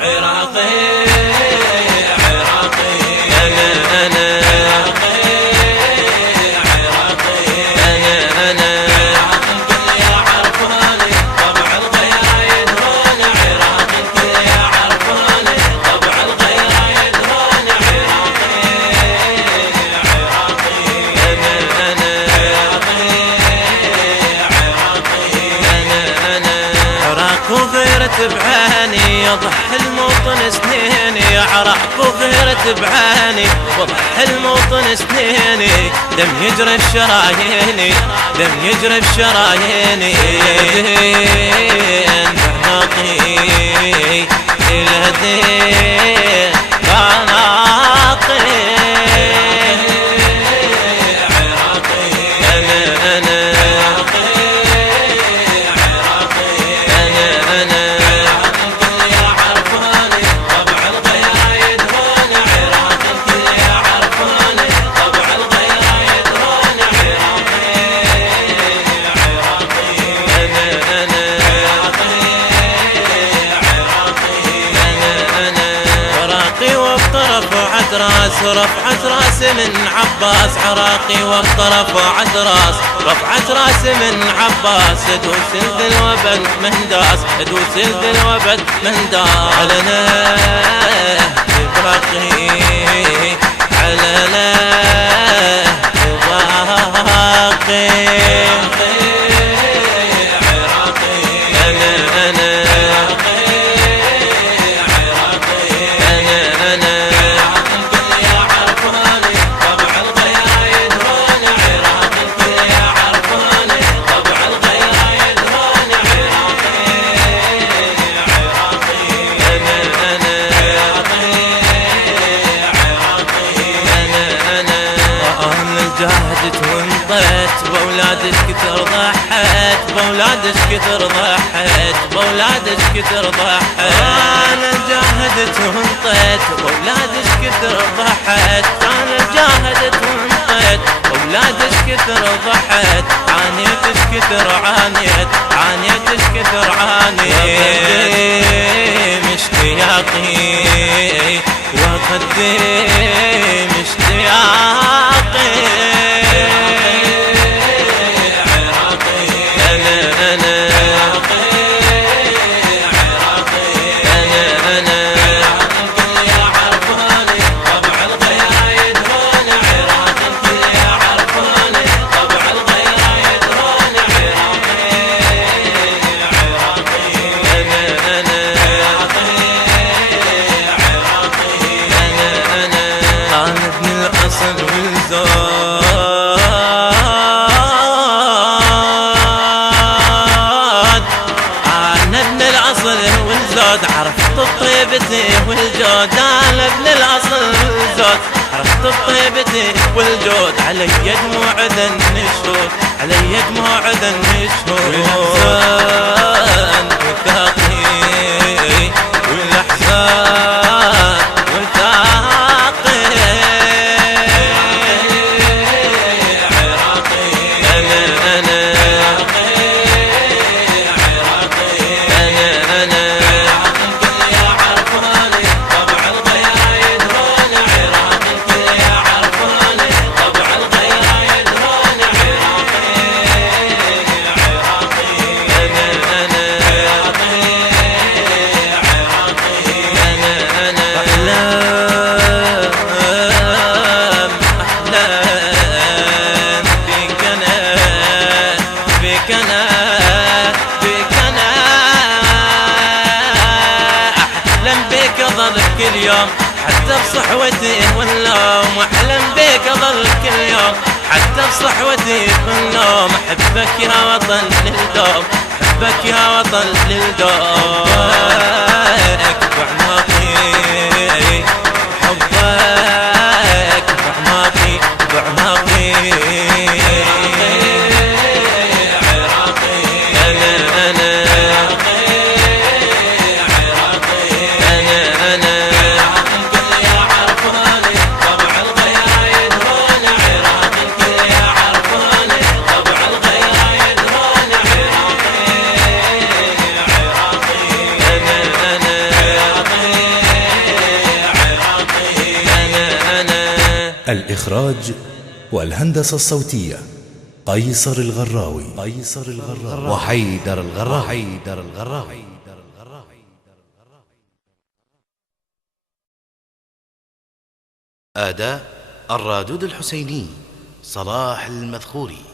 عراقي عراقي أنا عراقي أنا الكل يعرفوني طبع الغير يدرون عراقي الكل يعرفوني طبع الغير يدرون عراقي أنا عراق وغيرت بعاني يضح الموطن سنيني عراق وغيرت بعاني وضح الموطن سنيني دم يجري بشراييني دم يجري بشراييني عراقي الهدين عراقي عراقي أنا رفعت راس من عباس عراقي واقترف وعد راس رفعت راس من عباس ادوس الدلوبد من داس ادوس الدلوبد من داس علنا عراقي علنا عراقي جاهدت وانطيت بولادش كثر ضحيت بولادش كثر ضحيت بولادش كثر ضحيت انا جاهدت وانطيت بولادش كثر ضحيت انا جاهدت وانطيت بولادش كثر ضحيت عانيتش كثر عانيت عانيتش كثر عانيت اشتياقي وقدم اشتياقي عرفت بطيبتي والجود انا ابن الاصل والزود عرفت بطيبتي والجود علي دموع ذن الشهود علي دموع ذن الشهود والاحزان وثاقي والاحزان وثاقي عراقي انا كل يوم حتى بصحوتي والنوم احلم بك اظل كل يوم حتى بصحوتي والنوم احبك يا وطن للدوم احبك يا وطن للدوم حبك بعماقي حبك بعماقي بعماقي عراقي انا الإخراج والهندسة الصوتية قيصر الغراوي وحيدر الغراوي. أداء الرادود الحسيني صلاح المذخوري.